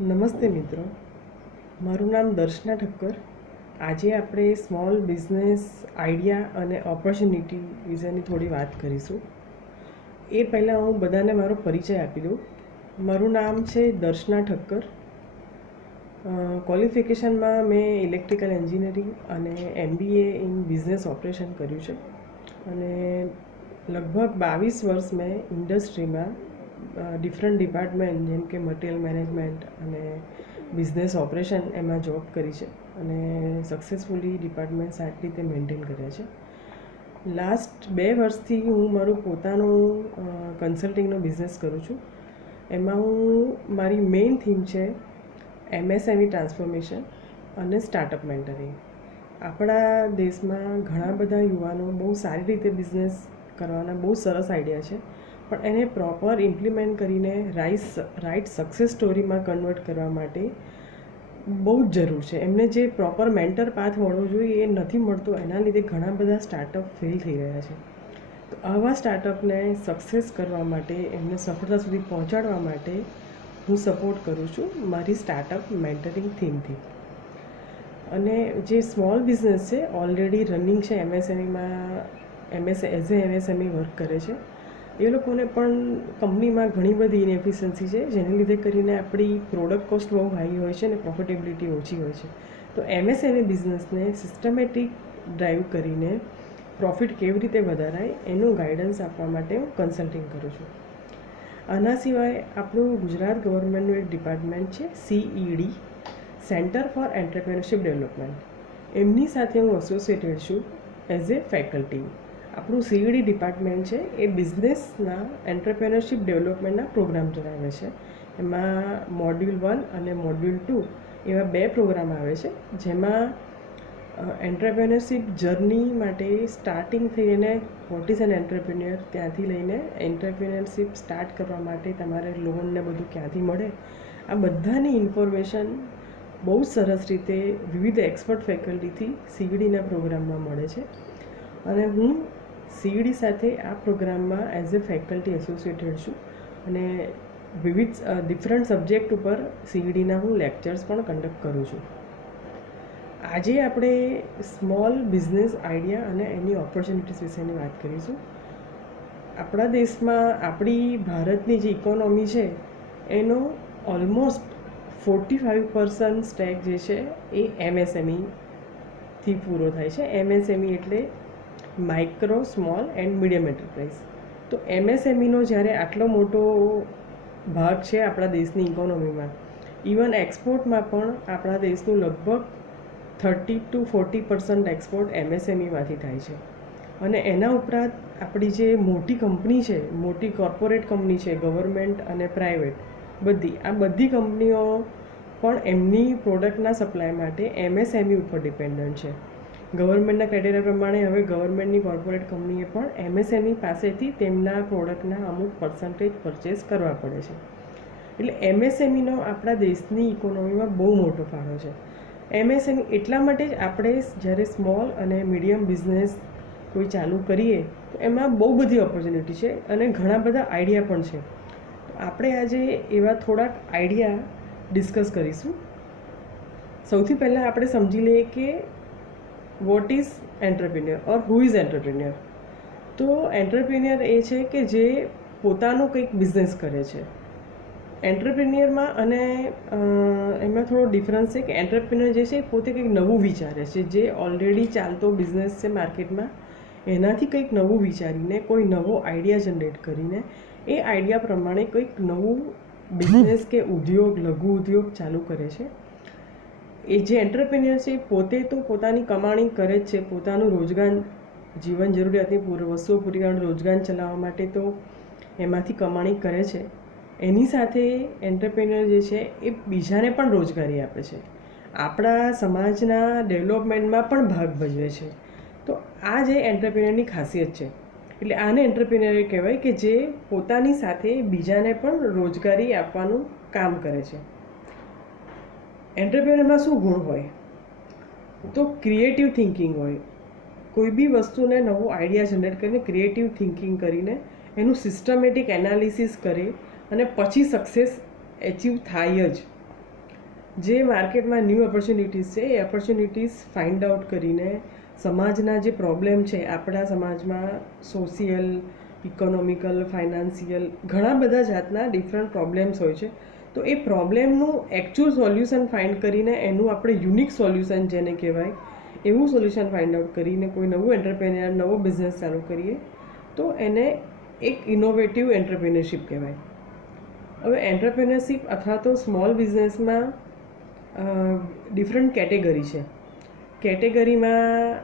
નમસ્તે મિત્રો, મારું નામ દર્શના ઠક્કર. આજે આપણે સ્મોલ બિઝનેસ આઈડિયા અને ઓપોર્ચ્યુનિટી વિશેની થોડી વાત કરીશું. એ પહેલાં હું બધાને મારો પરિચય આપી દઉં. મારું નામ છે દર્શના ઠક્કર. ક્વોલિફિકેશનમાં મેં ઇલેક્ટ્રિકલ એન્જિનિયરિંગ અને MBA ઇન બિઝનેસ ઓપરેશન કર્યું છે અને લગભગ 22 વર્ષ મેં ઇન્ડસ્ટ્રીમાં ડિફરન્ટ ડિપાર્ટમેન્ટ જેમ કે મટીરિયલ મેનેજમેન્ટ અને બિઝનેસ ઓપરેશન એમાં જોબ કરી છે અને સક્સેસફુલી ડિપાર્ટમેન્ટ સારી રીતે મેન્ટેન કર્યા છે. લાસ્ટ 2 વર્ષથી હું મારું પોતાનું કન્સલ્ટિંગનો બિઝનેસ કરું છું. એમાં હું મારી મેઇન થીમ છે MSME ટ્રાન્સફોર્મેશન અને સ્ટાર્ટઅપ મેન્ટરિંગ. આપણા દેશમાં ઘણા બધા યુવાનો બહુ સારી રીતે બિઝનેસ કરવાના બહુ સરસ આઈડિયા છે, પણ એને પ્રોપર ઇમ્પ્લિમેન્ટ કરીને રાઇટ સક્સેસ સ્ટોરીમાં કન્વર્ટ કરવા માટે બહુ જ જરૂર છે. એમને જે પ્રોપર મેન્ટર પાથ મળવો જોઈએ એ નથી મળતો. એના લીધે ઘણા બધા સ્ટાર્ટઅપ ફેલ થઈ રહ્યા છે. તો આવા સ્ટાર્ટઅપને સક્સેસ કરવા માટે, એમને સફળતા સુધી પહોંચાડવા માટે હું સપોર્ટ કરું છું મારી સ્ટાર્ટઅપ મેન્ટરિંગ થીમથી. અને જે સ્મોલ બિઝનેસ છે ઓલરેડી રનિંગ છે, MSMEમાં એઝ એ MSME વર્ક કરે છે, એ લોકોને પણ કંપનીમાં ઘણી બધી ઇનએફિશિયન્સી છે, જેને લીધે કરીને આપણી પ્રોડક્ટ કોસ્ટ બહુ હાઈ હોય છે અને પ્રોફિટેબિલિટી ઓછી હોય છે. તો MSME બિઝનેસને સિસ્ટમેટિક ડ્રાઈવ કરીને પ્રોફિટ કેવી રીતે વધારાય એનું ગાઈડન્સ આપવા માટે હું કન્સલ્ટિંગ કરું છું. આના સિવાય આપણું ગુજરાત ગવર્મેન્ટનું એક ડિપાર્ટમેન્ટ છે CED, centre for entrepreneurship development. એમની સાથે હું એસોસિએટેડ છું એઝ એ ફેકલ્ટી. આપણું CED ડિપાર્ટમેન્ટ છે એ બિઝનેસના એન્ટરપ્રેન્યોરશિપ ડેવલપમેન્ટના પ્રોગ્રામ ચલાવે છે. એમાં મોડ્યુલ 1 અને મોડ્યુલ 2 એવા 2 પ્રોગ્રામ આવે છે, જેમાં એન્ટરપ્રેન્યોરશિપ જર્ની માટે સ્ટાર્ટિંગથી એને વોટ ઇઝ એન એન્ટરપ્રેન્યોર ત્યાંથી લઈને એન્ટરપ્રેન્યોરશિપ સ્ટાર્ટ કરવા માટે તમારે લોન ને બધું ક્યાંથી મળે, આ બધાની ઇન્ફોર્મેશન બહુ સરસ રીતે વિવિધ એક્સપર્ટ ફેકલ્ટીથી CEDના પ્રોગ્રામમાં મળે છે. અને હું CED સાથે આ પ્રોગ્રામમાં એઝ એ ફેકલ્ટી એસોસિએટેડ છું અને વિવિધ ડિફરન્ટ સબ્જેક્ટ ઉપર CEDના હું લેક્ચર્સ પણ કન્ડક્ટ કરું છું. આજે આપણે સ્મોલ બિઝનેસ આઈડિયા અને એની ઓપોર્ચ્યુનિટીઝ વિશેની વાત કરીશું. આપણા દેશમાં આપણી ભારતની જે ઇકોનોમી છે એનો ઓલમોસ્ટ 45% સ્ટેક જે છે એ MSMEથી પૂરો થાય છે. MSME એટલે micro, small and medium enterprise. તો MSMEનો જ્યારે આટલો મોટો ભાગ છે આપણા દેશની ઇકોનોમીમાં, ઇવન એક્સપોર્ટમાં પણ આપણા દેશનું લગભગ 30 to 40% એક્સપોર્ટ MSMEમાંથી થાય છે. અને એના ઉપરાંત આપણી જે મોટી કંપની છે, મોટી કોર્પોરેટ કંપની છે, ગવર્મેન્ટ અને પ્રાઇવેટ આ બધી કંપનીઓ પણ એમની પ્રોડક્ટના સપ્લાય માટે MSME ઉપર ડિપેન્ડન્ટ છે. ગવર્મેન્ટના ક્રાઇટેરિયા પ્રમાણે હવે ગવર્મેન્ટની કોર્પોરેટ કંપનીએ પણ MSME પાસેથી તેમના પ્રોડક્ટના અમુક પર્સન્ટેજ પરચેસ કરવા પડે છે. એટલે MSMEનો આપણા દેશની ઇકોનોમીમાં બહુ મોટો ફાળો છે. MSME એટલા માટે જ આપણે જ્યારે સ્મોલ અને મીડિયમ બિઝનેસ કોઈ ચાલુ કરીએ તો એમાં બહુ બધી ઓપોર્ચ્યુનિટી છે અને ઘણા બધા આઈડિયા પણ છે. તો આપણે આજે એવા થોડાક આઈડિયા ડિસ્કસ કરીશું. સૌથી પહેલાં આપણે સમજી લઈએ કે what is entrepreneur or who is entrepreneur. તો એન્ટરપ્રિન્યોર એ છે કે જે પોતાનો કંઈક બિઝનેસ કરે છે. એન્ટરપ્રિન્યોરમાં અને એમાં થોડો ડિફરન્સ છે કે એન્ટરપ્રિન્યોર જે છે એ પોતે કંઈક નવું વિચારે છે. જે ઓલરેડી ચાલતો બિઝનેસ છે માર્કેટમાં, એનાથી કંઈક નવું વિચારીને કોઈ નવો આઈડિયા જનરેટ કરીને એ આઈડિયા પ્રમાણે કંઈક નવું બિઝનેસ કે ઉદ્યોગ, લઘુ ઉદ્યોગ ચાલુ કરે છે. એ જે એન્ટરપ્રિન્યોર છે પોતે તો પોતાની કમાણી કરે જ છે, પોતાનું રોજગાર, જીવન જરૂરિયાતની વસ્તુઓ પૂરી કરવાનું રોજગાર ચલાવવા માટે તો એમાંથી કમાણી કરે છે. એની સાથે એન્ટરપ્રિન્યોર જે છે એ બીજાને પણ રોજગારી આપે છે, આપણા સમાજના ડેવલપમેન્ટમાં પણ ભાગ ભજવે છે. તો આ જે એન્ટરપ્રિન્યોરની ખાસિયત છે. એટલે આને એન્ટરપ્રિન્યોર કહેવાય કે જે પોતાની સાથે બીજાને પણ રોજગારી આપવાનું કામ કરે છે. એન્ટરપ્રિન્યોરમાં શું ગુણ હોય? તો ક્રિએટિવ થિંકિંગ હોય. કોઈ બી વસ્તુને નવો આઈડિયા જનરેટ કરીને ક્રિએટિવ થિંકિંગ કરીને એનું સિસ્ટમેટિક એનાલિસિસ કરે અને પછી સક્સેસ એચીવ થાય જ. જે માર્કેટમાં ન્યૂ ઓપોર્ચ્યુનિટીઝ છે એ ઓપોર્ચ્યુનિટીઝ ફાઇન્ડ આઉટ કરીને સમાજના જે પ્રોબ્લેમ છે આપણા સમાજમાં સોશિયલ, ઇકોનોમિકલ, ફાઇનાન્સિયલ ઘણા બધા જાતના ડિફરન્ટ પ્રોબ્લેમ્સ હોય છે. તો એ પ્રોબ્લેમનું એકચ્યુઅલ સોલ્યુશન ફાઇન્ડ કરીને એનું આપણે યુનિક સોલ્યુશન જેને કહેવાય એવું સોલ્યુશન ફાઇન્ડ આઉટ કરીને કોઈ નવું એન્ટરપ્રેન્યોર નવો બિઝનેસ ચાલુ કરીએ તો એને એક ઇનોવેટિવ એન્ટરપ્રેન્યોરશિપ કહેવાય. હવે એન્ટરપ્રેન્યોરશિપ અથવા તો સ્મોલ બિઝનેસમાં ડિફરન્ટ કેટેગરી છે. કેટેગરીમાં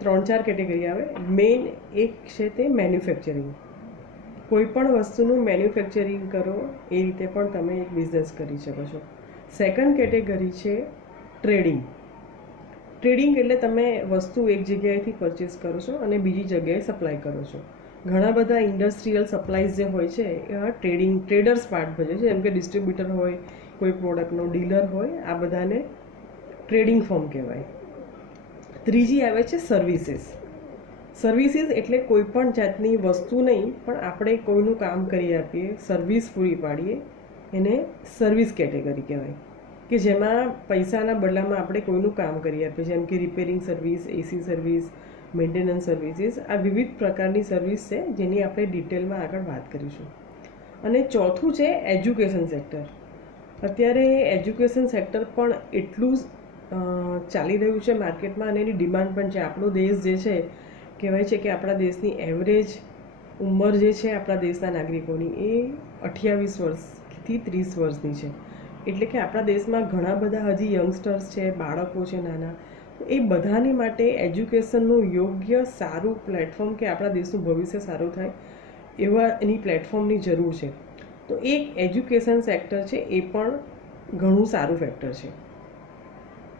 3-4 કેટેગરી આવે. મેઇન એક છે તે મેન્યુફેક્ચરિંગ. કોઈ પણ વસ્તુનું મેન્યુફેક્ચરિંગ કરો એ રીતે પણ તમે એક બિઝનેસ કરી શકો છો. સેકન્ડ કેટેગરી છે ટ્રેડિંગ. ટ્રેડિંગ એટલે તમે વસ્તુ એક જગ્યાએથી પરચેસ કરો છો અને બીજી જગ્યાએ સપ્લાય કરો છો. ઘણા બધા ઇન્ડસ્ટ્રીયલ સપ્લાઈઝ જે હોય છે એવા ટ્રેડર્સ પાર્ટ ભજવે છે, જેમ કે ડિસ્ટ્રીબ્યુટર હોય, કોઈ પ્રોડક્ટનો ડીલર હોય, આ બધાને ટ્રેડિંગ ફર્મ કહેવાય. ત્રીજી આવે છે સર્વિસીસ. સર્વિસીસ એટલે કોઈ પણ જાતની વસ્તુ નહીં પણ આપણે કોઈનું કામ કરી આપીએ, સર્વિસ પૂરી પાડીએ, એને સર્વિસ કેટેગરી કહેવાય. કે જેમાં પૈસાના બદલામાં આપણે કોઈનું કામ કરી આપીએ, જેમ કે repairing service, AC service, maintenance services. આ વિવિધ પ્રકારની સર્વિસ છે જેની આપણે ડિટેલમાં આગળ વાત કરીશું. અને ચોથું છે એજ્યુકેશન સેક્ટર. અત્યારે એજ્યુકેશન સેક્ટર પણ એટલું ચાલી રહ્યું છે માર્કેટમાં અને એની ડિમાન્ડ પણ છે. આપણો દેશ જે છે કહેવાય છે કે આપણા દેશની એવરેજ ઉંમર જે છે આપણા દેશના નાગરિકોની એ 28 વર્ષથી 30 વર્ષની છે. એટલે કે આપણા દેશમાં ઘણા બધા હજી યંગસ્ટર્સ છે, બાળકો છે નાના. તો એ બધાની માટે એજ્યુકેશનનું યોગ્ય સારું પ્લેટફોર્મ કે આપણા દેશનું ભવિષ્ય સારું થાય એવા એની પ્લેટફોર્મની જરૂર છે. તો એક એજ્યુકેશન સેક્ટર છે એ પણ ઘણું સારું ફેક્ટર છે.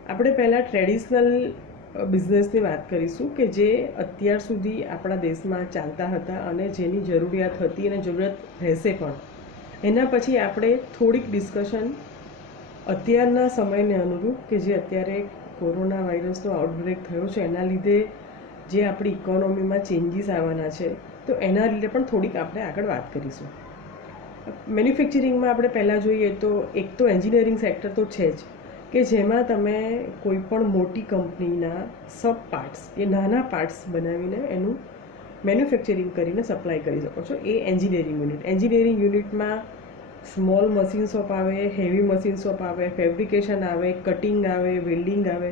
આપણે પહેલાં ટ્રેડિશનલ બિઝનેસની વાત કરીશું કે જે અત્યાર સુધી આપણા દેશમાં ચાલતા હતા અને જેની જરૂરિયાત હતી અને જરૂરિયાત રહેશે પણ. એના પછી આપણે થોડીક ડિસ્કશન અત્યારના સમયને અનુરૂપ કે જે અત્યારે કોરોના વાયરસનો આઉટબ્રેક થયો છે એના લીધે જે આપણી ઇકોનોમીમાં ચેન્જીસ આવવાના છે તો એના લીધે પણ થોડીક આપણે આગળ વાત કરીશું. મેન્યુફેક્ચરિંગમાં આપણે પહેલાં જોઈએ તો એક તો એન્જિનિયરિંગ સેક્ટર તો છે જ કે જેમાં તમે કોઈ પણ મોટી કંપનીના સબ પાર્ટ્સ એ નાના પાર્ટ્સ બનાવીને એનું મેન્યુફેક્ચરિંગ કરીને સપ્લાય કરી શકો છો. એ એન્જિનિયરિંગ યુનિટ. એન્જિનિયરિંગ યુનિટમાં સ્મોલ મશીન શોપ આવે, હેવી મશીન શોપ આવે, ફેબ્રિકેશન આવે, કટિંગ આવે, વેલ્ડિંગ આવે,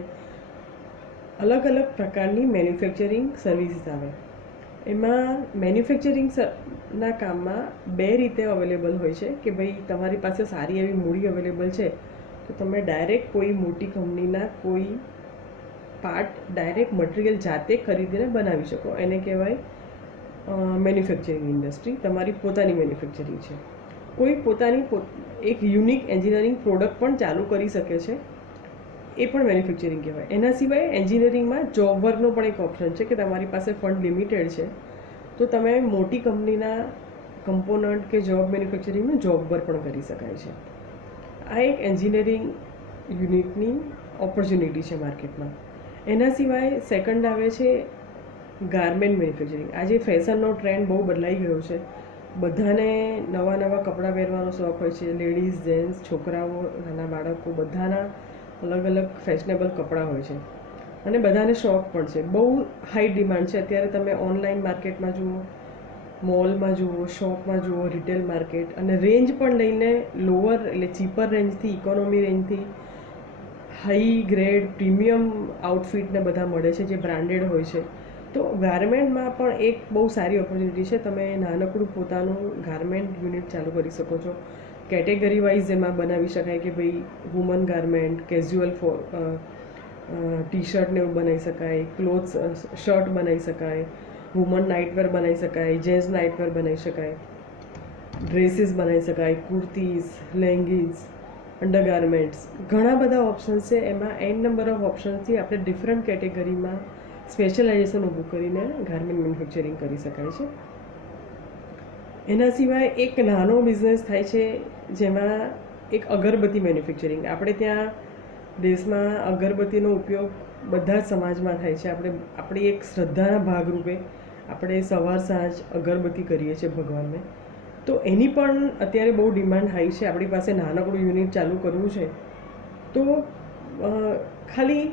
અલગ અલગ પ્રકારની મેન્યુફેક્ચરિંગ સર્વિસીસ આવે. એમાં મેન્યુફેક્ચરિંગના કામમાં બે રીતે અવેલેબલ હોય છે કે ભાઈ તમારી પાસે સારી એવી મૂડી અવેલેબલ છે તો તમે ડાયરેક્ટ કોઈ મોટી કંપનીના કોઈ પાર્ટ ડાયરેક્ટ મટીરિયલ જાતે ખરીદીને બનાવી શકો. એને કહેવાય મેન્યુફેક્ચરિંગ ઇન્ડસ્ટ્રી. તમારી પોતાની મેન્યુફેક્ચરિંગ છે. કોઈ પોતાની એક યુનિક એન્જિનિયરિંગ પ્રોડક્ટ પણ ચાલુ કરી શકે છે, એ પણ મેન્યુફેક્ચરિંગ કહેવાય. એના સિવાય એન્જિનિયરિંગમાં જોબ વર્કનો પણ એક ઓપ્શન છે કે તમારી પાસે ફંડ લિમિટેડ છે તો તમે મોટી કંપનીના કમ્પોનન્ટ કે જોબ મેન્યુફેક્ચરિંગનું જોબ વર્ક પણ કરી શકાય છે. આ એક એન્જિનિયરિંગ યુનિટની ઓપોર્ચ્યુનિટી છે માર્કેટમાં. એના સિવાય સેકન્ડ આવે છે ગાર્મેન્ટ મેન્યુફેક્ચરિંગ. આજે ફેશનનો ટ્રેન્ડ બહુ બદલાઈ ગયો છે. બધાને નવા નવા કપડાં પહેરવાનો શોખ હોય છે. લેડીઝ, જેન્ટ્સ, છોકરાઓ, નાના બાળકો બધાના અલગ અલગ ફેશનેબલ કપડાં હોય છે અને બધાને શોખ પણ છે. બહુ હાઈ ડિમાન્ડ છે. અત્યારે તમે ઓનલાઈન માર્કેટમાં જુઓ, મોલમાં જુઓ, શોપમાં જુઓ, રિટેલ માર્કેટ, અને રેન્જ પણ લઈને લોઅર એટલે ચીપર રેન્જથી ઇકોનોમી રેન્જથી હાઈ ગ્રેડ પ્રીમિયમ આઉટફિટને બધા મળે છે જે બ્રાન્ડેડ હોય છે. તો ગાર્મેન્ટમાં પણ એક બહુ સારી ઓપોર્ચ્યુનિટી છે. તમે નાનકડું પોતાનું ગાર્મેન્ટ યુનિટ ચાલુ કરી શકો છો. કેટેગરી વાઇઝ એમાં બનાવી શકાય કે ભાઈ વુમન ગાર્મેન્ટ, કેઝ્યુઅલ ટી શર્ટને એવું બનાવી શકાય, ક્લોથ્સ શર્ટ બનાવી શકાય, વુમન નાઇટવેર બનાવી શકાય, જેન્ટ્સ નાઇટવેર બનાવી શકાય, ડ્રેસીસ બનાવી શકાય, કુર્તીઝ, લેંગીઝ, અંડરગાર્મેન્ટ્સ. ઘણા બધા ઓપ્શન્સ છે. એમાં એન નંબર ઓફ ઓપ્શન્સથી આપણે ડિફરન્ટ કેટેગરીમાં સ્પેશિયલાઇઝેશન ઊભું કરીને ગાર્મેન્ટ મેન્યુફેક્ચરિંગ કરી શકાય છે. એના સિવાય એક નાનો બિઝનેસ થાય છે જેમાં એક અગરબત્તી મેન્યુફેક્ચરિંગ. આપણે ત્યાં દેશમાં અગરબત્તીનો ઉપયોગ બધા જ સમાજમાં થાય છે. આપણી એક શ્રદ્ધાના ભાગરૂપે આપણે સવાર સાંજ અગરબત્તી કરીએ છીએ ભગવાનને. તો એની પણ અત્યારે બહુ ડિમાન્ડ હાઈ છે. આપણી પાસે નાનકડું યુનિટ ચાલુ કરવું છે તો ખાલી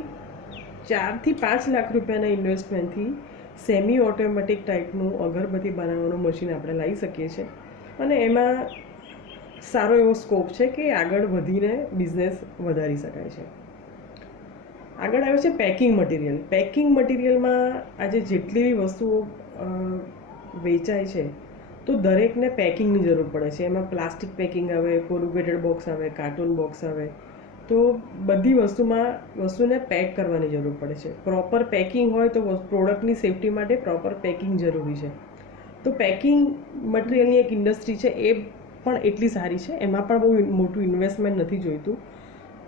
4 થી 5 લાખ રૂપિયાના ઇન્વેસ્ટમેન્ટથી સેમી ઓટોમેટિક ટાઈપનું અગરબત્તી બનાવવાનું મશીન આપણે લાવી શકીએ છીએ અને એમાં સારો એવો સ્કોપ છે કે આગળ વધીને બિઝનેસ વધારી શકાય છે. આગળ આવે છે પેકિંગ મટીરિયલ. પેકિંગ મટીરિયલમાં આજે જેટલી બી વસ્તુઓ વેચાય છે તો દરેકને પેકિંગની જરૂર પડે છે. એમાં પ્લાસ્ટિક પેકિંગ આવે, કોરુગેટેડ બોક્સ આવે, કાર્ટૂન બોક્સ આવે. તો બધી વસ્તુને પેક કરવાની જરૂર પડે છે. પ્રોપર પેકિંગ હોય તો પ્રોડક્ટની સેફટી માટે પ્રોપર પેકિંગ જરૂરી છે. તો પેકિંગ મટીરિયલની એક ઇન્ડસ્ટ્રી છે, એ પણ એટલી સારી છે. એમાં પણ બહુ મોટું ઇન્વેસ્ટમેન્ટ નથી જોઈતું.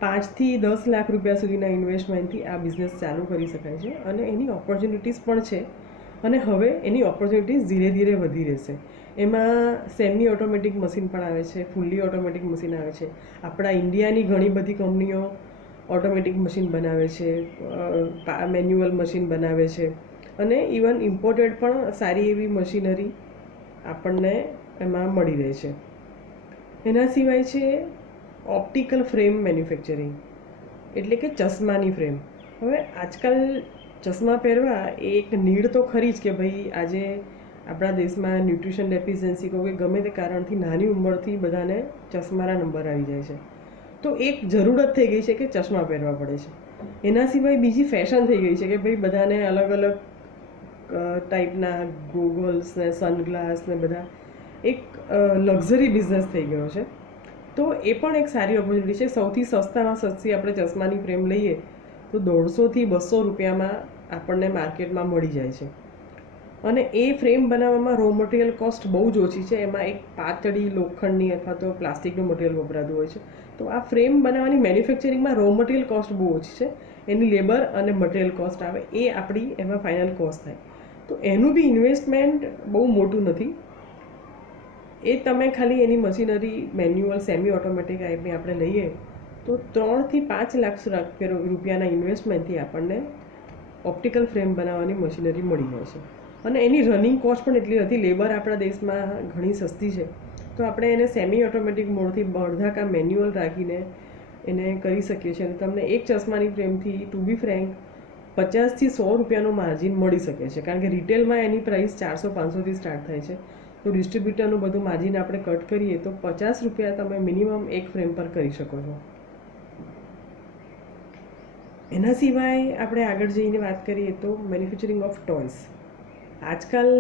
5 થી 10 લાખ રૂપિયા સુધીના ઇન્વેસ્ટમેન્ટથી આ બિઝનેસ ચાલુ કરી શકાય છે અને એની ઓપોર્ચ્યુનિટીઝ પણ છે અને હવે એની ઓપોર્ચ્યુનિટીઝ ધીરે ધીરે વધી રહેશે. એમાં સેમી ઓટોમેટિક મશીન પણ આવે છે, ફૂલ્લી ઓટોમેટિક મશીન આવે છે. આપણા ઇન્ડિયાની ઘણી બધી કંપનીઓ ઓટોમેટિક મશીન બનાવે છે, મેન્યુઅલ મશીન બનાવે છે અને ઇવન ઇમ્પોર્ટેડ પણ સારી એવી મશીનરી આપણને એમાં મળી રહે છે. એના સિવાય છે ઓપ્ટિકલ ફ્રેમ મેન્યુફેક્ચરિંગ, એટલે કે ચશ્માની ફ્રેમ. હવે આજકાલ ચશ્મા પહેરવા એ એક નીડ તો ખરી જ કે ભાઈ આજે આપણા દેશમાં ન્યુટ્રિશન ડેફિશિયન્સી કહો કે ગમે તે કારણથી નાની ઉંમરથી બધાને ચશ્માના નંબર આવી જાય છે. તો એક જરૂરત થઈ ગઈ છે કે ચશ્મા પહેરવા પડે છે. એના સિવાય બીજી ફેશન થઈ ગઈ છે કે ભાઈ બધાને અલગ અલગ ટાઈપના ગોગલ્સ ને સનગ્લાસ ને બધા એક લક્ઝરી બિઝનેસ થઈ ગયો છે. તો એ પણ એક સારી ઓપોર્ચ્યુનિટી છે. સૌથી સસ્તામાં સસ્તી આપણે ચશ્માની ફ્રેમ લઈએ તો 150 થી 200 રૂપિયામાં આપણને માર્કેટમાં મળી જાય છે અને એ ફ્રેમ બનાવવામાં રો મટીરિયલ કોસ્ટ બહુ જ ઓછી છે. એમાં એક પાતળી લોખંડની અથવા તો પ્લાસ્ટિકનું મટીરિયલ વપરાતું હોય છે. તો આ ફ્રેમ બનાવવાની મેન્યુફેક્ચરિંગમાં રો મટીરિયલ કોસ્ટ બહુ ઓછી છે. એની લેબર અને મટીરિયલ કોસ્ટ આવે એ આપણી એમાં ફાઇનલ કોસ્ટ થાય. તો એનું બી ઇન્વેસ્ટમેન્ટ બહુ મોટું નથી. એ તમે ખાલી એની મશીનરી મેન્યુઅલ સેમી ઓટોમેટિક ટાઈપની આપણે લઈએ તો 3 થી 5 લાખ રૂપિયાના ઇન્વેસ્ટમેન્ટથી આપણને ઓપ્ટિકલ ફ્રેમ બનાવવાની મશીનરી મળી જાય છે અને એની રનિંગ કોસ્ટ પણ એટલી નથી. લેબર આપણા દેશમાં ઘણી સસ્તી છે. તો આપણે એને સેમી ઓટોમેટિક મોડથી અડધા કામ મેન્યુઅલ રાખીને એને કરી શકીએ છીએ અને તમને એક ચશ્માની ફ્રેમથી ટુ બી ફ્રેન્ક 50 થી 100 રૂપિયાનું માર્જિન મળી શકે છે. કારણ કે રિટેલમાં એની પ્રાઇસ 400-500થી સ્ટાર્ટ થાય છે. તો ડિસ્ટ્રીબ્યુટરનું બધું માર્જિન આપણે કટ કરીએ તો 50 રૂપિયા તમે મિનિમમ એક ફ્રેમ પર કરી શકો છો. એના સિવાય આપણે આગળ જઈને વાત કરીએ તો મેન્યુફેક્ચરિંગ ઓફ ટોયસ. આજકાલ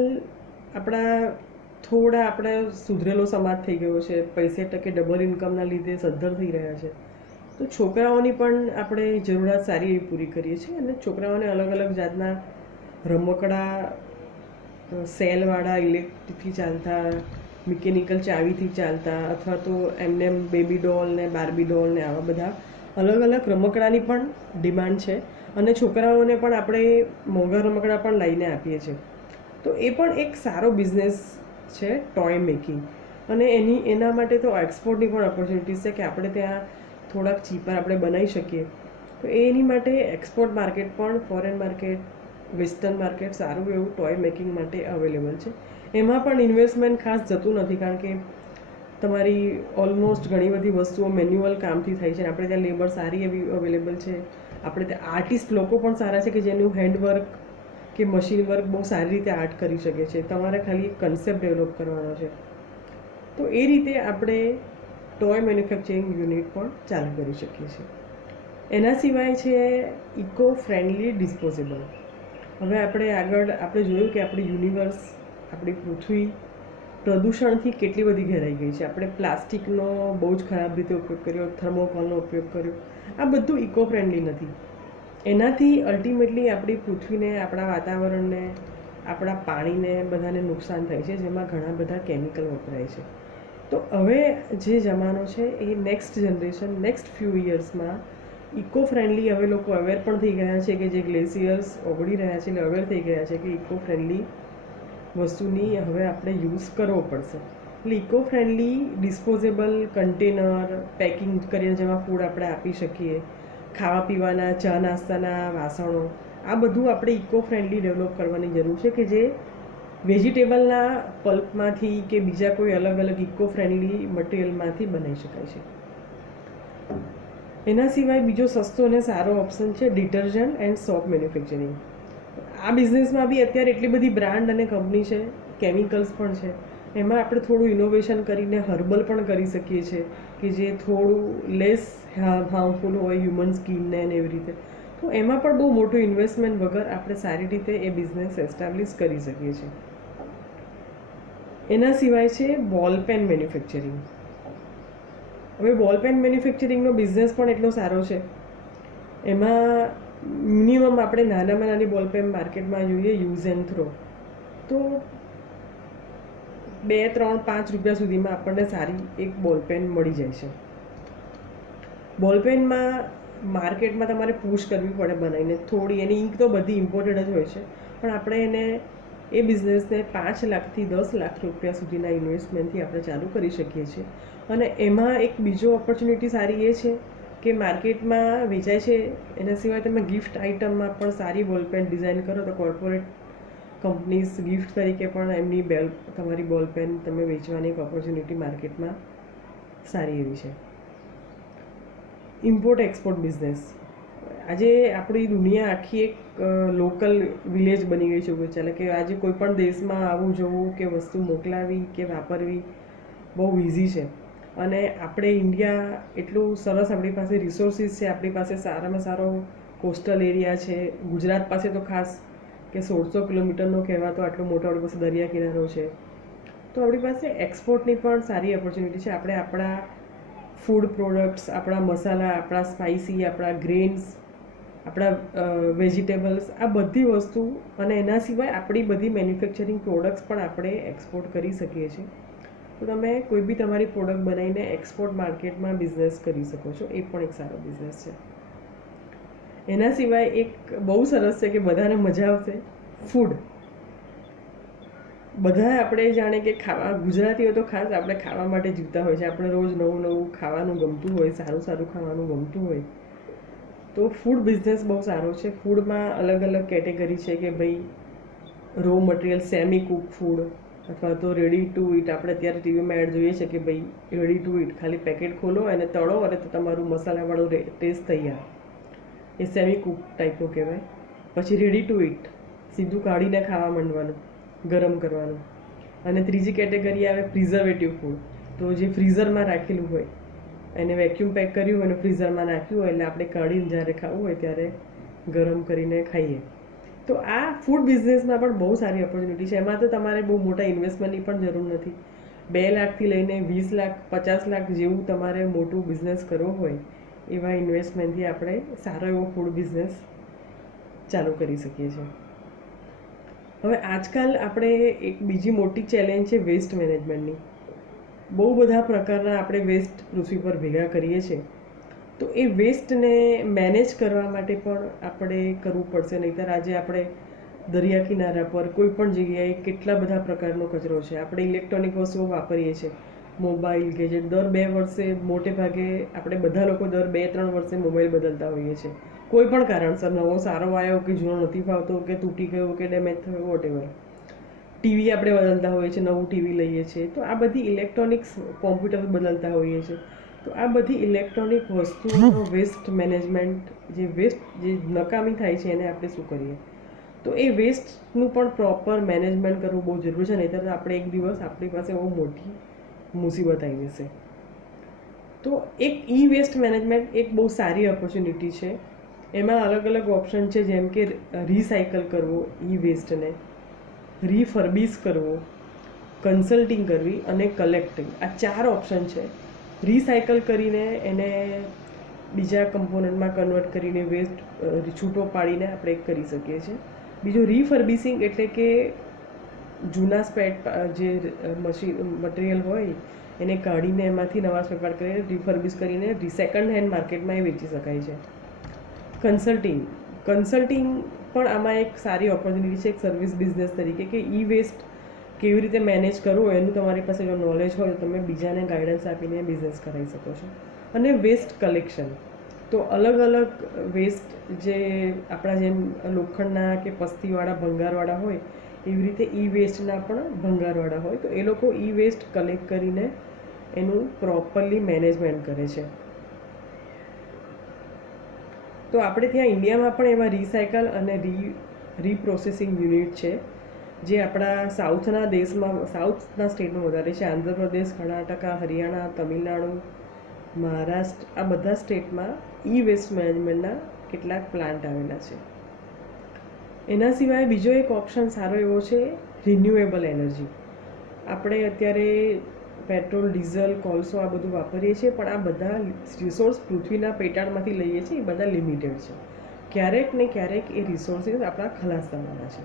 આપણે સુધરેલો સમાજ થઈ ગયો છે. પૈસે ટકે ડબલ ઇન્કમના લીધે સદ્ધર થઈ રહ્યા છે. તો છોકરાઓની પણ આપણે જરૂરિયાત સારી એવી પૂરી કરીએ છીએ અને છોકરાઓને અલગ અલગ જાતના રમકડા, સેલવાળા, ઇલેક્ટ્રિકથી ચાલતા, મિકેનિકલ ચાવીથી ચાલતા અથવા તો એમને બેબી ડોલ ને બાર્બી ડોલ ને આવા બધા અલગ અલગ રમકડાની પણ ડિમાન્ડ છે અને છોકરાઓને પણ આપણે મોંઘા રમકડા પણ લઈને આપીએ છીએ. તો એ પણ એક સારો બિઝનેસ છે ટોય મેકિંગ અને એના માટે તો એક્સપોર્ટની પણ ઓપોર્ચ્યુનિટીઝ છે કે આપણે ત્યાં થોડાક ચીપર આપણે બનાવી શકીએ. તો એની માટે એક્સપોર્ટ માર્કેટ પણ, ફોરેન માર્કેટ, વેસ્ટર્ન માર્કેટ સારું એવું ટોય મેકિંગ માટે અવેલેબલ છે. એમાં પણ ઇન્વેસ્ટમેન્ટ ખાસ જતું નથી કારણ કે તમારી ઓલમોસ્ટ ઘણી બધી વસ્તુઓ મેન્યુઅલ કામથી થાય છે. આપણે ત્યાં લેબર સારી એવી અવેલેબલ છે. આપણે ત્યાં આર્ટિસ્ટ લોકો પણ સારા છે કે જેનું હેન્ડવર્ક કે મશીન વર્ક બહુ સારી રીતે આર્ટ કરી શકે છે. તમારે ખાલી એક કન્સેપ્ટ ડેવલપ કરવાનો છે. તો એ રીતે આપણે ટોય મેન્યુફેક્ચરિંગ યુનિટ પણ ચાલુ કરી શકીએ છીએ. એના સિવાય છે ઇકો ફ્રેન્ડલી ડિસ્પોઝેબલ. હવે આપણે જોયું કે આપણી યુનિવર્સ, આપણી પૃથ્વી પ્રદૂષણથી કેટલી બધી ઘેરાઈ ગઈ છે. આપણે પ્લાસ્ટિકનો બહુ જ ખરાબ રીતે ઉપયોગ કર્યો, થર્મોકોલનો ઉપયોગ કર્યો. આ બધું ઇકો ફ્રેન્ડલી નથી. એનાથી અલ્ટિમેટલી આપણી પૃથ્વીને, આપણા વાતાવરણને, આપણા પાણીને બધાને નુકસાન થાય છે, જેમાં ઘણા બધા કેમિકલ વપરાય છે. તો હવે જે જમાનો છે એ નેક્સ્ટ જનરેશન, નેક્સ્ટ ફ્યુ યર્સમાં ઇકો ફ્રેન્ડલી હવે લોકો અવેર પણ થઈ ગયા છે કે જે ગ્લેશિયર્સ ઓગળી રહ્યા છે એટલે અવેર થઈ ગયા છે કે ઇકો ફ્રેન્ડલી વસ્તુની હવે આપણે યુઝ કરવો પડશે. એટલે eco friendly disposable container, packing કરીને જેમાં ફૂડ આપણે આપી શકીએ, ખાવા પીવાના, ચા નાસ્તાના વાસણો, આ બધું આપણે ઇકો ફ્રેન્ડલી ડેવલપ કરવાની જરૂર છે કે જે વેજીટેબલના પલ્પમાંથી કે બીજા કોઈ અલગ અલગ ઇકો ફ્રેન્ડલી મટીરિયલમાંથી બનાવી શકાય છે. એના સિવાય બીજો સસ્તો અને સારો ઓપ્શન છે ડિટર્જન્ટ એન્ડ સોપ મેન્યુફેક્ચરિંગ. આ બિઝનેસમાં બી અત્યારે એટલી બધી બ્રાન્ડ અને કંપની છે, કેમિકલ્સ પણ છે. એમાં આપણે થોડું ઇનોવેશન કરીને હર્બલ પણ કરી શકીએ છીએ કે જે થોડું લેસ હાર્મફુલ હોય હ્યુમન સ્કિનને ને એવી રીતે. તો એમાં પણ બહુ મોટું ઇન્વેસ્ટમેન્ટ વગર આપણે સારી રીતે એ બિઝનેસ એસ્ટાબ્લિશ કરી શકીએ છીએ. એના સિવાય છે બોલ પેન મેન્યુફેક્ચરિંગ. હવે બોલ પેન મેન્યુફેક્ચરિંગનો બિઝનેસ પણ એટલો સારો છે. એમાં મિનિમમ આપણે નાનામાં નાની બોલ પેન માર્કેટમાં જોઈએ યુઝ એન્ડ થ્રો, તો 2, 3, 5 રૂપિયા સુધીમાં આપણને સારી એક બોલ પેન મળી જાય છે. બોલ પેનમાં માર્કેટમાં તમારે પુશ કરવી પડે બનાવીને થોડી, એની ઇંક તો બધી ઇમ્પોર્ટેડ જ હોય છે, પણ આપણે એને એ બિઝનેસને 5 લાખથી 10 લાખ રૂપિયા સુધીના ઇન્વેસ્ટમેન્ટથી આપણે ચાલુ કરી શકીએ છીએ. અને એમાં એક બીજો ઓપોર્ચ્યુનિટી સારી એ છે કે માર્કેટમાં વેચાય છે. એના સિવાય તમે ગિફ્ટ આઇટમમાં પણ સારી બોલ પેન ડિઝાઇન કરો તો કોર્પોરેટ કંપનીઝ ગિફ્ટ તરીકે પણ એમની તમારી બોલ પેન તમે વેચવાની એક ઓપોર્ચ્યુનિટી માર્કેટમાં સારી એવી છે. Import export business. આજે આપણી દુનિયા આખી એક લોકલ વિલેજ બની ગઈ છે. ચાલે કે આજે કોઈ પણ દેશમાં આવવું જવું કે વસ્તુ મોકલાવી કે વાપરવી બહુ ઇઝી છે. અને આપણે ઇન્ડિયા એટલું સરસ, આપણી પાસે રિસોર્સિસ છે, આપણી પાસે સારામાં સારો કોસ્ટલ એરિયા છે. ગુજરાત પાસે તો ખાસ કે 1600 કિલોમીટરનો કહેવાતો આટલો મોટો આપણી પાસે દરિયા કિનારો છે. તો આપણી પાસે એક્સપોર્ટની પણ સારી ઓપોર્ચ્યુનિટી છે. આપણે આપણા ફૂડ પ્રોડક્ટ્સ, આપણા મસાલા, આપણા સ્પાઇસી, આપણા ગ્રેન્સ, આપણા વેજીટેબલ્સ, આ બધી વસ્તુ અને એના સિવાય આપણી બધી મેન્યુફેક્ચરિંગ પ્રોડક્ટ્સ પણ આપણે એક્સપોર્ટ કરી શકીએ છીએ. તો તમે કોઈ બી તમારી પ્રોડક્ટ બનાવીને એક્સપોર્ટ માર્કેટમાં બિઝનેસ કરી શકો છો. એ પણ એક સારો બિઝનેસ છે. એના સિવાય એક બહુ સરસ છે કે બધાને મજા આવશે, ફૂડ. બધા આપણે જાણે કે ખાવા, ગુજરાતીઓ તો ખાસ આપણે ખાવા માટે જીવતા હોય છે. આપણે રોજ નવું નવું ખાવાનું ગમતું હોય, સારું સારું ખાવાનું ગમતું હોય. તો ફૂડ બિઝનેસ બહુ સારો છે. ફૂડમાં અલગ અલગ કેટેગરી છે કે ભાઈ raw material, semi Cook food અથવા તો રેડી ટુ ઇટ. આપણે અત્યારે ટીવીમાં એડ જોઈએ છે કે ભાઈ રેડી ટુ ઇટ, ખાલી પેકેટ ખોલો અને તળો અને તો તમારું મસાલાવાળું ટેસ્ટ તૈયાર. એ સેમી કુક ટાઈપનું કહેવાય. પછી રેડી ટુ ઇટ, સીધું કાઢીને ખાવા માંડવાનું, ગરમ કરવાનું. અને ત્રીજી કેટેગરી આવે પ્રિઝર્વેટિવ ફૂડ. તો જે ફ્રીઝરમાં રાખેલું હોય એને વેક્યુમ પેક કર્યું હોય અને ફ્રીઝરમાં નાખ્યું હોય એટલે આપણે કાઢીને જ્યારે ખાવું હોય ત્યારે ગરમ કરીને ખાઈએ. તો આ ફૂડ બિઝનેસમાં પણ બહુ સારી ઓપોર્ચ્યુનિટી છે. એમાં તો તમારે બહુ મોટા ઇન્વેસ્ટમેન્ટની પણ જરૂર નથી. 2 લાખથી લઈને 20 લાખ, 50 લાખ જેવું તમારે મોટું બિઝનેસ કરવો હોય એવા ઇન્વેસ્ટમેન્ટથી આપણે સારો એવો ફૂડ બિઝનેસ ચાલુ કરી શકીએ છીએ. હવે આજકાલ આપણે એક બીજી મોટી ચેલેન્જ છે વેસ્ટ મેનેજમેન્ટની. બહુ બધા પ્રકારના આપણે વેસ્ટ પૃથ્વી પર ભેગા કરીએ છીએ. તો એ વેસ્ટને મેનેજ કરવા માટે પણ આપણે કરવું પડશે. નહીંતર આજે આપણે દરિયા કિનારા પર કોઈ પણ જગ્યાએ કેટલા બધા પ્રકારનો કચરો છે. આપણે ઇલેક્ટ્રોનિક વસ્તુઓ વાપરીએ છીએ, મોબાઈલ, ગેજેટ. દર 2 વર્ષે મોટે ભાગે આપણે બધા લોકો દર 2-3 વર્ષે મોબાઈલ બદલતા હોઈએ છીએ. કોઈ પણ કારણસર નવો સારો આવ્યો કે જૂનો નથી ફાવતો કે તૂટી ગયો કે ડેમેજ થયો, વોટેવર. ટીવી આપણે બદલતા હોઈએ છીએ, નવું ટીવી લઈએ છીએ. તો આ બધી ઇલેક્ટ્રોનિક્સ, કોમ્પ્યુટર બદલતા હોઈએ છીએ. તો આ બધી ઇલેક્ટ્રોનિક વસ્તુઓનો વેસ્ટ મેનેજમેન્ટ, જે નકામી થાય છે એને આપણે શું કરીએ? તો એ વેસ્ટનું પણ પ્રોપર મેનેજમેન્ટ કરવું બહુ જરૂરી છે. નહીંતર આપણે એક દિવસ આપણી પાસે બહુ મોટી મુસીબત આવી જશે. તો એક ઈ વેસ્ટ મેનેજમેન્ટ એક બહુ સારી ઓપોર્ચ્યુનિટી છે. એમાં અલગ અલગ ઓપ્શન છે, જેમ કે રિસાયકલ કરવો ઈ વેસ્ટને, રીફર્બિશ કરવો, કન્સલ્ટિંગ કરવી અને કલેક્ટિંગ. આ 4 ઓપ્શન છે. રિસાયકલ કરીને એને બીજા કમ્પોનન્ટમાં કન્વર્ટ કરીને વેસ્ટ છૂટો પાડીને આપણે કરી શકીએ છીએ. બીજું રીફર્બિશિંગ, એટલે કે જૂના જે મટીરિયલ હોય એને કાઢીને એમાંથી નવા સ્પેર પાર્ટ કરીને રીફર્બિશ કરીને સેકન્ડ હેન્ડ માર્કેટમાં એ વેચી શકાય છે. કન્સલ્ટિંગ પણ આમાં એક સારી ઓપોર્ચ્યુનિટી છે, એક સર્વિસ બિઝનેસ તરીકે, કે ઈ વેસ્ટ કેવી રીતે મેનેજ કરવું એનું તમારી પાસે જો નોલેજ હોય તો તમે બીજાને ગાઈડન્સ આપીને બિઝનેસ કરાવી શકો છો. અને વેસ્ટ કલેક્શન, તો અલગ અલગ વેસ્ટ જે આપણા જેમ લોખંડના કે પસ્તીવાળા ભંગારવાળા હોય એવી રીતે ઈ વેસ્ટના પણ ભંગારવાળા હોય. તો એ લોકો ઈ વેસ્ટ કલેક્ટ કરીને એનું પ્રોપરલી મેનેજમેન્ટ કરે છે. તો આપણે ત્યાં ઇન્ડિયામાં પણ એવા રિસાયકલ અને રીપ્રોસેસિંગ યુનિટ છે, જે આપણા સાઉથના સ્ટેટમાં વધારે છે. આંધ્રપ્રદેશ, કર્ણાટકા, હરિયાણા, તમિલનાડુ, મહારાષ્ટ્ર, આ બધા સ્ટેટમાં વેસ્ટ મેનેજમેન્ટના કેટલાક પ્લાન્ટ આવેલા છે. એના સિવાય બીજો એક ઓપ્શન સારો એવો છે રિન્યુએબલ એનર્જી. આપણે અત્યારે પેટ્રોલ, ડીઝલ, કોલસો આ બધું વાપરીએ છીએ, પણ આ બધા રિસોર્સ પૃથ્વીના પેટાળમાંથી લઈએ છીએ, એ બધા લિમિટેડ છે. ક્યારેક ને ક્યારેક એ રિસોર્સિસ આપણા ખલાસ થવાના છે.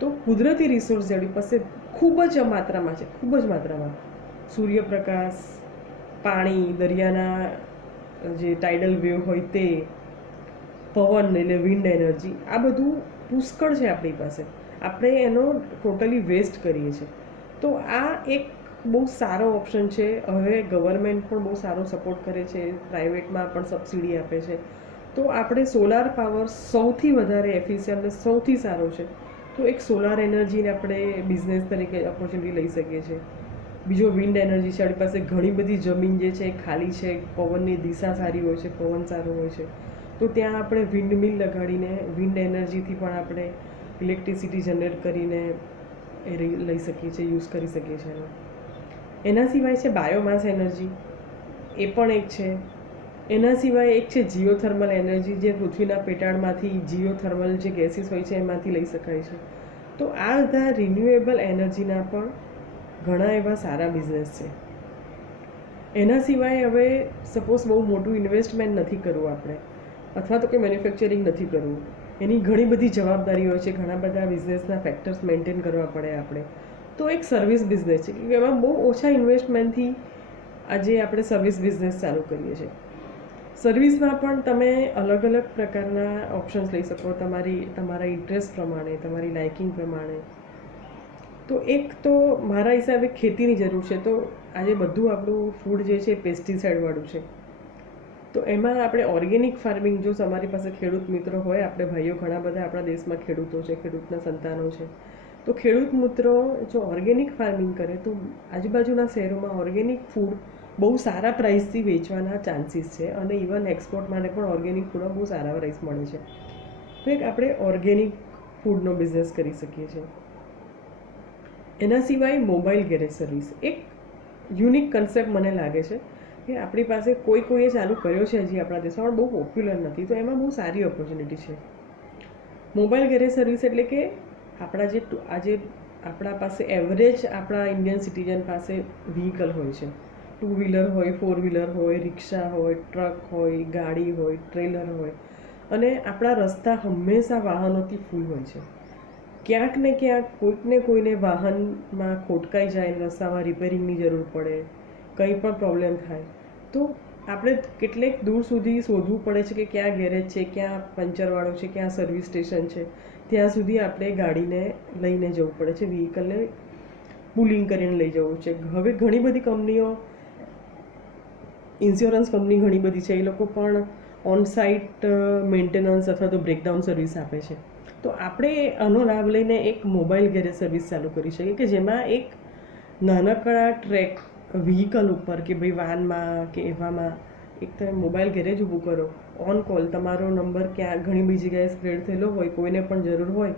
તો કુદરતી રિસોર્સ આપણી પાસે ખૂબ જ માત્રામાં સૂર્યપ્રકાશ, પાણી, દરિયાના જે ટાઇડલ વેવ હોય તે, પવન એટલે વિન્ડ એનર્જી, આ બધું પુષ્કળ છે આપણી પાસે. આપણે એનો ટોટલી વેસ્ટ કરીએ છીએ. તો આ એક બહુ સારો ઓપ્શન છે. હવે ગવર્મેન્ટ પણ બહુ સારો સપોર્ટ કરે છે, પ્રાઇવેટમાં પણ સબસિડી આપે છે. તો આપણે સોલાર પાવર સૌથી વધારે એફિશિયન્ટ અને સૌથી સારો છે. તો એક સોલાર એનર્જીને આપણે બિઝનેસ તરીકે ઓપોર્ચ્યુનિટી લઈ શકીએ છીએ. બીજો વિન્ડ એનર્જી છે. આપણી પાસે ઘણી બધી જમીન જે છે એ ખાલી છે, પવનની દિશા સારી હોય છે, પવન સારો હોય છે, તો ત્યાં આપણે વિન્ડ મિલ લગાડીને વિન્ડ એનર્જીથી પણ આપણે ઇલેક્ટ્રિસિટી જનરેટ કરીને એ લઈ શકીએ છીએ, યુઝ કરી શકીએ છીએ. એના સિવાય છે બાયોમાસ એનર્જી, એ પણ એક છે. એના સિવાય એક છે જીઓથર્મલ એનર્જી, જે પૃથ્વીના પેટાળમાંથી જીઓથર્મલ જે ગેસીસ હોય છે એમાંથી લઈ શકાય છે. તો આ બધા રિન્યુએબલ એનર્જીના પણ ઘણા એવા સારા બિઝનેસ છે. એના સિવાય હવે સપોઝ બહુ મોટું ઇન્વેસ્ટમેન્ટ નથી કરવું આપણે, અથવા તો કે મેન્યુફેક્ચરિંગ નથી કરવું, એની ઘણી બધી જવાબદારી હોય છે, ઘણા બધા બિઝનેસના ફેક્ટર્સ મેન્ટેન કરવા પડે આપણે. તો એક સર્વિસ બિઝનેસ છે કે એમાં બહુ ઓછા ઇન્વેસ્ટમેન્ટથી આજે આપણે સર્વિસ બિઝનેસ ચાલુ કરીએ છીએ. સર્વિસમાં પણ તમે અલગ અલગ પ્રકારના ઓપ્શન્સ લઈ શકો, તમારા ઇન્ટરેસ્ટ પ્રમાણે, તમારી લાઇકિંગ પ્રમાણે. તો એક તો મારા હિસાબે ખેતીની જરૂર છે. તો આજે બધું આપણું ફૂડ જે છે પેસ્ટિસાઇડવાળું છે. તો એમાં આપણે ઓર્ગેનિક ફાર્મિંગ, જો તમારી પાસે ખેડૂત મિત્રો હોય, આપણે ભાઈઓ ઘણા બધા આપણા દેશમાં ખેડૂતો છે, ખેડૂતના સંતાનો છે, તો ખેડૂત મિત્રો જો ઓર્ગેનિક ફાર્મિંગ કરે તો આજુબાજુના શહેરોમાં ઓર્ગેનિક ફૂડ બહુ સારા પ્રાઇસથી વેચવાના ચાન્સીસ છે. અને ઇવન એક્સપોર્ટ માટે પણ ઓર્ગેનિક ફૂડમાં બહુ સારા પ્રાઇસ મળે છે. તો એક આપણે ઓર્ગેનિક ફૂડનો બિઝનેસ કરી શકીએ છીએ. એના સિવાય મોબાઈલ ગેરેજ સર્વિસ એક યુનિક કન્સેપ્ટ મને લાગે છે કે આપણી પાસે કોઈએ ચાલુ કર્યો છે હજી આપણા દેશમાં, પણ બહુ પોપ્યુલર નથી. તો એમાં બહુ સારી ઓપોર્ચ્યુનિટી છે. મોબાઈલ ગેરેજ સર્વિસ એટલે કે આજે આપણા પાસે એવરેજ આપણા ઇન્ડિયન સિટીઝન પાસે વ્હીકલ હોય છે. 2 વ્હીલર હોય, 4 વ્હીલર હોય, રિક્ષા હોય, ટ્રક હોય, ગાડી હોય, ટ્રેલર હોય, અને આપણા રસ્તા હંમેશા વાહનોથી ફૂલ હોય છે. ક્યાંક ને ક્યાંક કોઈને વાહનમાં ખોટકાઈ જાય, રસ્તામાં રિપેરિંગની જરૂર પડે, કંઈ પણ પ્રોબ્લેમ થાય, તો આપણે કેટલેક દૂર સુધી શોધવું પડે છે કે ક્યાં ગેરેજ છે, ક્યાં પંચરવાળો છે, ક્યાં સર્વિસ સ્ટેશન છે. ત્યાં સુધી આપણે ગાડીને લઈને જવું પડે છે, વ્હીકલને પુલિંગ કરીને લઈ જવું છે. હવે ઘણી બધી કંપનીઓ, ઇન્સ્યોરન્સ કંપની ઘણી બધી છે, એ લોકો પણ ઓન સાઇટ મેન્ટેનન્સ અથવા તો બ્રેકડાઉન સર્વિસ આપે છે. તો આપણે આનો લાભ લઈને એક મોબાઈલ ગેરેજ સર્વિસ ચાલુ કરી શકીએ કે જેમાં એક નાનકડા વ્હીકલ ઉપર કે ભાઈ વાનમાં કે એવામાં એક તમે મોબાઈલ ગેરેજ ઊભું કરો, ઓન કોલ તમારો નંબર ક્યાં ઘણી બધી જગ્યાએ સ્પ્રેડ થયેલો હોય, કોઈને પણ જરૂર હોય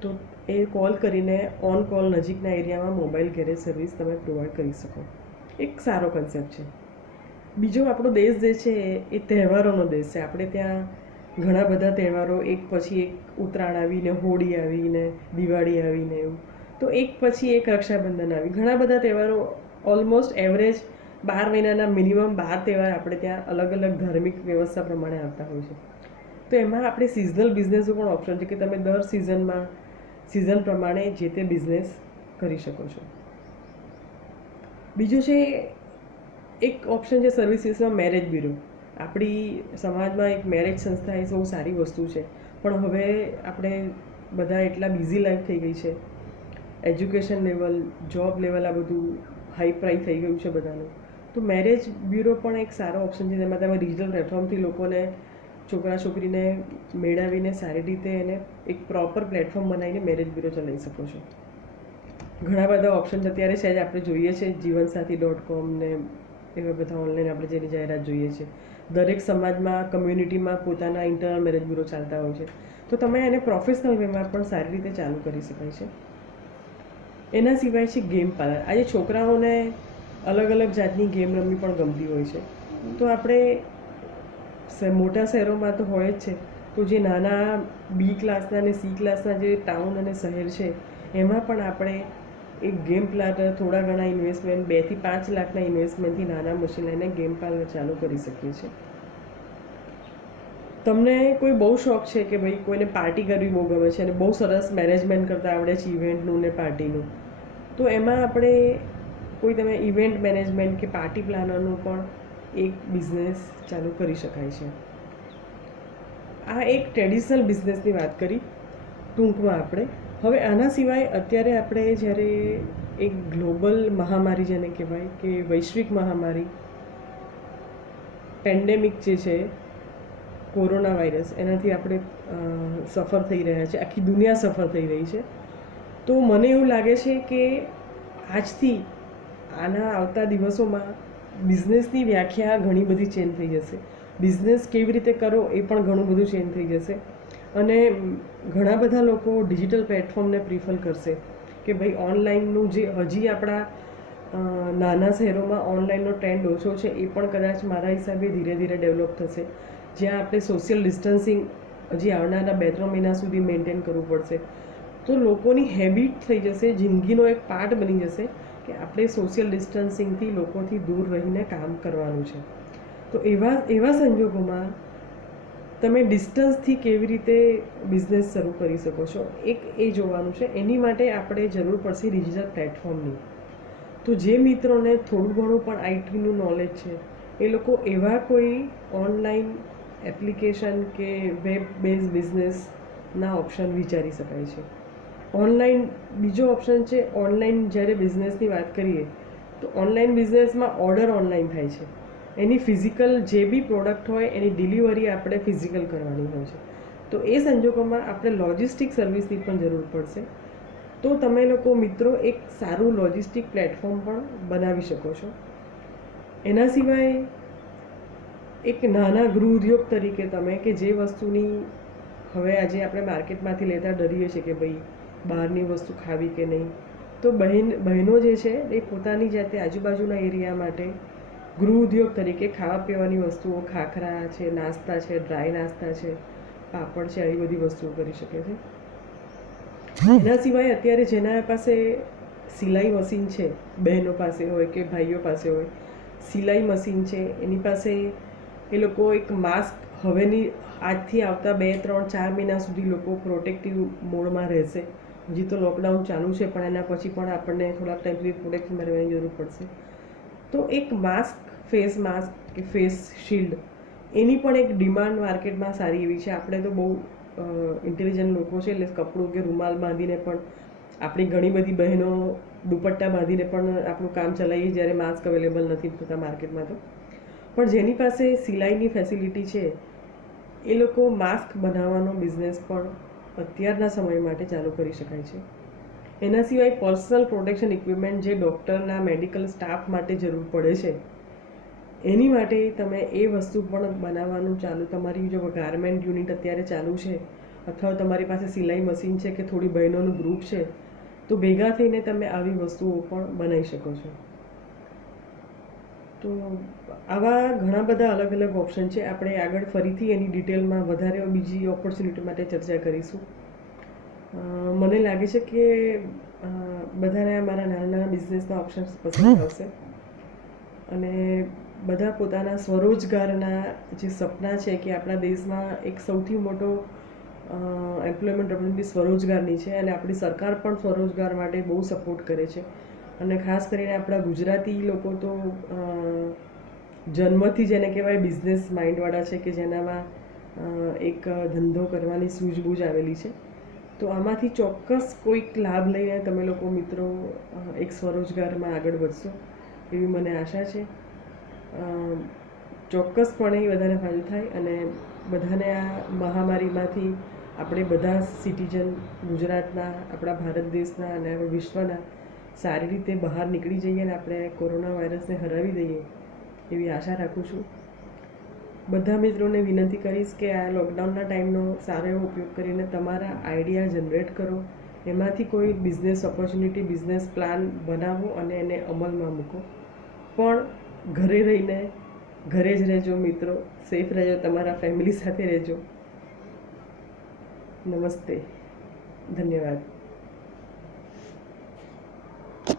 તો એ કોલ કરીને ઓન કોલ નજીકના એરિયામાં મોબાઈલ ગેરેજ સર્વિસ તમે પ્રોવાઈડ કરી શકો. એક સારો કન્સેપ્ટ છે. બીજો આપણો દેશ જે છે એ તહેવારોનો દેશ છે. આપણે ત્યાં ઘણા બધા તહેવારો એક પછી એક, ઉત્તરાયણ આવીને, હોળી આવીને, દિવાળી આવીને, એવું તો એક પછી એક રક્ષાબંધન આવી, ઘણા બધા તહેવારો ઓલમોસ્ટ એવરેજ 12 મહિનાના મિનિમમ 12 તહેવાર આપણે ત્યાં અલગ અલગ ધાર્મિક વ્યવસ્થા પ્રમાણે આવતા હોય છે. તો એમાં આપણે સિઝનલ બિઝનેસનો પણ ઓપ્શન છે કે તમે દર સિઝન પ્રમાણે જે તે બિઝનેસ કરી શકો છો. બીજું છે એક ઓપ્શન છે સર્વિસીસમાં મેરેજ બ્યુરો. આપણી સમાજમાં એક મેરેજ સંસ્થા એ બહુ સારી વસ્તુ છે, પણ હવે આપણે બધા એટલા બિઝી લાઈફ થઈ ગઈ છે, એજ્યુકેશન લેવલ, જોબ લેવલ આ બધું હાઈ પ્રાઇસ થઈ ગયું છે બધાનું. તો મેરેજ બ્યુરો પણ એક સારો ઓપ્શન છે, જેમાં તમે ડિજિટલ પ્લેટફોર્મથી લોકોને, છોકરા છોકરીને મેળવીને સારી રીતે એને એક પ્રોપર પ્લેટફોર્મ બનાવીને મેરેજ બ્યુરો ચલાવી શકો છો. ઘણા બધા ઓપ્શન અત્યારે છે જ, આપણે જોઈએ છે જીવનસાથી .com ને એવા બધા ઓનલાઈન આપણે જેની જાહેરાત જોઈએ છે. દરેક સમાજમાં કમ્યુનિટીમાં પોતાના ઇન્ટરનલ મેરેજ બ્યુરો ચાલતા હોય છે. તો તમે એને પ્રોફેશનલ વેમાં પણ સારી રીતે ચાલુ કરી શકાય છે. એના સિવાય છે ગેમ પાર્લર. આજે છોકરાઓને અલગ અલગ જાતની ગેમ રમવી પણ ગમતી હોય છે. તો આપણે મોટા શહેરોમાં તો હોય જ છે, તો જે નાના બી ક્લાસના અને સી ક્લાસના જે ટાઉન અને શહેર છે એમાં પણ આપણે એક ગેમ પાર્લર થોડા ઘણા ઇન્વેસ્ટમેન્ટ 2 થી 5 લાખના ઇન્વેસ્ટમેન્ટથી નાના મશીન લઈને ગેમ પાર્લર ચાલુ કરી શકીએ છીએ. તમને કોઈ બહુ શોખ છે કે ભાઈ કોઈને પાર્ટી કરવી બહુ ગમે છે અને બહુ સરસ મેનેજમેન્ટ કરતાં આવડે છે ઇવેન્ટનું ને પાર્ટીનું, તો એમાં આપણે કોઈ તમે ઇવેન્ટ મેનેજમેન્ટ કે પાર્ટી પ્લાનરનું પણ એક બિઝનેસ ચાલુ કરી શકાય છે. આ એક ટ્રેડિશનલ બિઝનેસની વાત કરી ટૂંકમાં આપણે. હવે આના સિવાય અત્યારે આપણે જ્યારે એક ગ્લોબલ મહામારી જેને કહેવાય કે વૈશ્વિક મહામારી પેન્ડેમિક જે છે કોરોના વાયરસ, એનાથી આપણે સફર થઈ રહ્યા છે, આખી દુનિયા સફર થઈ રહી છે. તો મને એવું લાગે છે કે આજથી આના આવતા દિવસોમાં બિઝનેસની વ્યાખ્યા ઘણી બધી ચેન્જ થઈ જશે. બિઝનેસ કેવી રીતે કરો એ પણ ઘણું બધું ચેન્જ થઈ જશે અને ઘણા બધા લોકો ડિજિટલ પ્લેટફોર્મને પ્રિફર કરશે કે ભાઈ ઓનલાઈનનું જે હજી આપણા નાના શહેરોમાં ઓનલાઈનનો ટ્રેન્ડ ઓછો છે એ પણ કદાચ મારા હિસાબે ધીરે ધીરે ડેવલપ થશે, જ્યાં આપણે સોશિયલ ડિસ્ટન્સિંગ હજી આવનારા 2-3 મહિના સુધી મેન્ટેન કરવું પડશે. તો લોકોની હેબિટ થઈ જશે, જિંદગીનો એક પાર્ટ બની જશે કે આપણે સોશિયલ ડિસ્ટન્સિંગથી લોકોથી દૂર રહીને કામ કરવાનું છે. તો એવા સંજોગોમાં તમે ડિસ્ટન્સથી કેવી રીતે બિઝનેસ શરૂ કરી શકો છો એક એ જોવાનું છે. એની માટે આપણે જરૂર પડશે ડિજિટલ પ્લેટફોર્મની. તો જે મિત્રોને થોડું ઘણું પણ આઈટીનું નોલેજ છે એ લોકો એવા કોઈ ઓનલાઈન એપ્લિકેશન કે વેબ બેઝ બિઝનેસના ઓપ્શન વિચારી શકાય છે. ઓનલાઈન બીજો ઓપ્શન છે ઓનલાઈન. જ્યારે બિઝનેસની વાત કરીએ તો ઓનલાઈન બિઝનેસમાં ઓર્ડર ઓનલાઈન થાય છે. એની ફિઝિકલ જે બી પ્રોડક્ટ હોય એની ડિલિવરી આપણે ફિઝિકલ કરવાની હોય છે. તો એ સંજોગોમાં આપણે લોજિસ્ટિક સર્વિસની પણ જરૂર પડશે. તો તમે લોકો મિત્રો એક સારું લોજિસ્ટિક પ્લેટફોર્મ પણ બનાવી શકો છો. એના સિવાય એક નાના ગૃહ ઉદ્યોગ તરીકે તમે કે જે વસ્તુની હવે આજે આપણે માર્કેટમાંથી લેતા ડરીએ છીએ કે ભાઈ બહારની વસ્તુ ખાવી કે નહીં, તો બહેનો જે છે એ પોતાની જાતે આજુબાજુના એરિયા માટે ગૃહ ઉદ્યોગ તરીકે ખાવા પીવાની વસ્તુઓ, ખાખરા છે, નાસ્તા છે, ડ્રાય નાસ્તા છે, પાપડ છે, આવી બધી વસ્તુઓ કરી શકે છે. એના સિવાય અત્યારે જેના પાસે સિલાઈ મશીન છે, બહેનો પાસે હોય કે ભાઈઓ પાસે હોય, સિલાઈ મશીન છે, એની પાસે એ લોકો એક માસ્ક હવેની આજથી આવતા 2-3-4 મહિના સુધી લોકો પ્રોટેક્ટિવ મોડમાં રહેશે. હજી તો લોકડાઉન ચાલુ છે પણ એના પછી પણ આપણને થોડાક ટાઈમ સુધી પ્રોટેક્શનમાં રહેવાની જરૂર પડશે. તો એક માસ્ક, ફેસ માસ્ક કે ફેસ શિલ્ડ, એની પણ એક ડિમાન્ડ માર્કેટમાં સારી એવી છે. આપણે તો બહુ ઇન્ટેલિજન્ટ લોકો છે એટલે કપડું કે રૂમાલ બાંધીને પણ આપણી ઘણી બધી બહેનો દુપટ્ટા બાંધીને પણ આપણું કામ ચલાવીએ જ્યારે માસ્ક અવેલેબલ નથી થતા માર્કેટમાં. તો પણ જેની પાસે સિલાઈની ફેસિલિટી છે એ લોકો માસ્ક બનાવવાનો બિઝનેસ પણ અત્યારના સમય માટે ચાલુ કરી શકાય છે. એના સિવાય પર્સનલ પ્રોટેક્શન ઇક્વિપમેન્ટ જે ડૉક્ટરના મેડિકલ સ્ટાફ માટે જરૂર પડે છે, એની માટે તમે એ વસ્તુ પણ બનાવવાનું ચાલુ, તમારી જો ગાર્મેન્ટ યુનિટ અત્યારે ચાલુ છે અથવા તમારી પાસે સિલાઈ મશીન છે કે થોડી બહેનોનું ગ્રુપ છે, તો ભેગા થઈને તમે આવી વસ્તુઓ પણ બનાવી શકો છો. તો આવા ઘણા બધા અલગ અલગ ઓપ્શન છે. આપણે આગળ ફરીથી એની ડિટેલમાં વધારે બીજી ઓપોર્ચ્યુનિટી માટે ચર્ચા કરીશું. મને લાગે છે કે બધાને મારા નાના નાના બિઝનેસના ઓપ્શન્સ પસંદ આવશે અને બધા પોતાના સ્વરોજગારના જે સપના છે કે આપણા દેશમાં એક સૌથી મોટો એમ્પ્લોયમેન્ટ ઓપોર્ચ્યુનિટી સ્વરોજગારની છે અને આપણી સરકાર પણ સ્વરોજગાર માટે બહુ સપોર્ટ કરે છે. અને ખાસ કરીને આપણા ગુજરાતી લોકો તો જન્મથી જેને કહેવાય બિઝનેસ માઇન્ડવાળા છે કે જેનામાં એક ધંધો કરવાની સૂઝબૂઝ આવેલી છે. તો આમાંથી ચોક્કસ કોઈક લાભ લઈને તમે લોકો મિત્રો એક સ્વરોજગારમાં આગળ વધશો એવી મને આશા છે. ચોક્કસપણે બધાને ફાયદો થાય અને બધાને આ મહામારીમાંથી આપણે બધા સિટીઝન ગુજરાતના, આપણા ભારત દેશના અને વિશ્વના સારી રીતે બહાર નીકળી જઈએ અને આપણે કોરોના વાયરસને હરાવી દઈએ એવી આશા રાખું છું. બધા મિત્રોને વિનંતી કરીશ કે આ લોકડાઉનના ટાઈમનો સારો એવો ઉપયોગ કરીને તમારા આઈડિયા જનરેટ કરો, એમાંથી કોઈ બિઝનેસ ઓપોર્ચ્યુનિટી, બિઝનેસ પ્લાન બનાવો અને એને અમલમાં મૂકો. પણ ઘરે રહીને ઘરે જ રહેજો મિત્રો, સેફ રહેજો, તમારા ફેમિલી સાથે રહેજો. નમસ્તે, ધન્યવાદ.